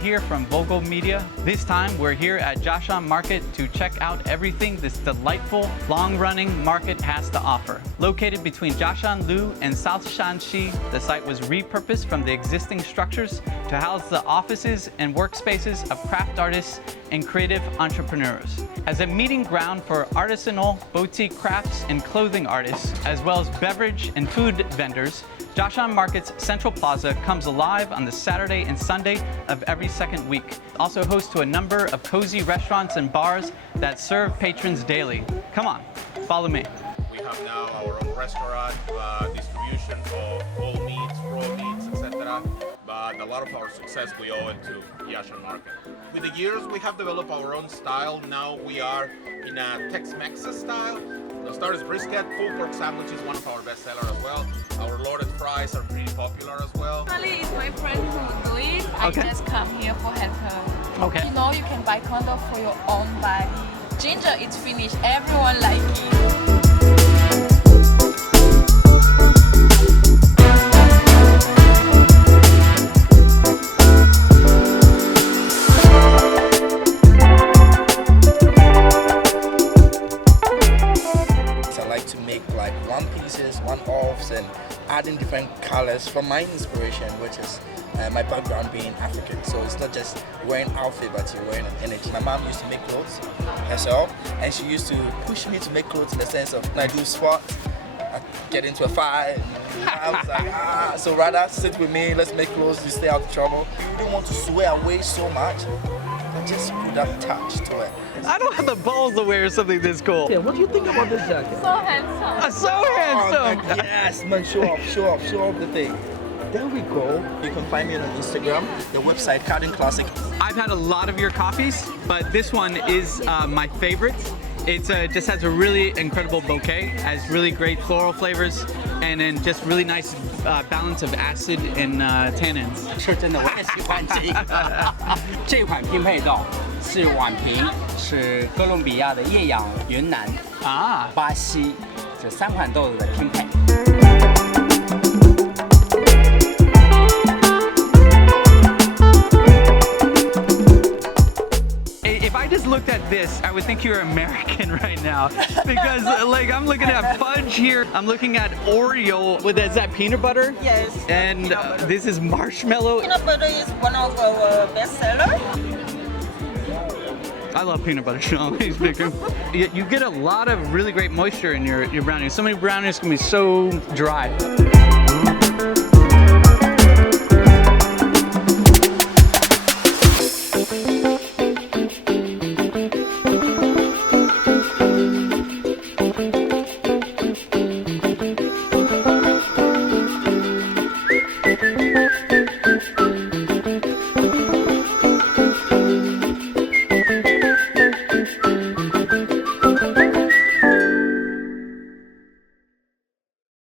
Here from VulgoMedia. This time we're here at Jiashan Market to check out everything this delightful, long-running market has to offer. Located between Jiashan and South Shaanxi, the site was repurposed from the existing structures to house the offices and workspaces of craft artists and creative entrepreneurs. As a meeting ground for artisanal, boutique crafts and clothing artists, as well as beverage and food vendors, Jiashan Market's Central Plaza comes alive on the Saturday and Sunday of every second week. It also hosts to a number of cozy restaurants and bars that serve patrons daily. Come on, follow me. We have now our own restaurant, distribution of whole meats, raw meats, etc. But a lot of our success we owe it to Jiashan Market. With the years, we have developed our own style. Now we are in a Tex-Mex style. The start is brisket, full pork sandwich is one of our best sellers as well. Our loaded fries are pretty popular as well. Actually, it's my friend who do it. I just come here for help her. Okay. You know, you can buy condom for your own body. Ginger, it's finished. Everyone like it. One-offs and adding different colors from my inspiration, which is my background being African. So it's not just wearing outfit, but you're wearing an energy. My mom used to make clothes herself, and she used to push me to make clothes in the sense of when I do sports, I get into a fight. I was like, so rather sit with me, let's make clothes, you stay out of trouble. You don't want to swear away so much. Just put that touch to it. I don't have the balls to wear something this cool. Yeah, what do you think about this jacket? So handsome. So handsome. Oh, yes, man, show off the thing. There we go. You can find me on Instagram, the website Garden Classic. I've had a lot of your coffees, but this one is my favorite. It just has a really incredible bouquet, has really great floral flavors, and then just really nice balance of acid and tannins. 是真的，我也喜欢这个。这款拼配豆是宛平，是哥伦比亚的叶阳、云南啊、巴西，这3款豆子的拼配。If I just looked at this, I would think you're American right now. Because like I'm looking at fudge here, I'm looking at Oreo. Is that peanut butter? Yes. And this is marshmallow. Peanut butter is one of our best sellers. I love peanut butter, Sean. You get a lot of really great moisture in your brownies. So many brownies can be so dry.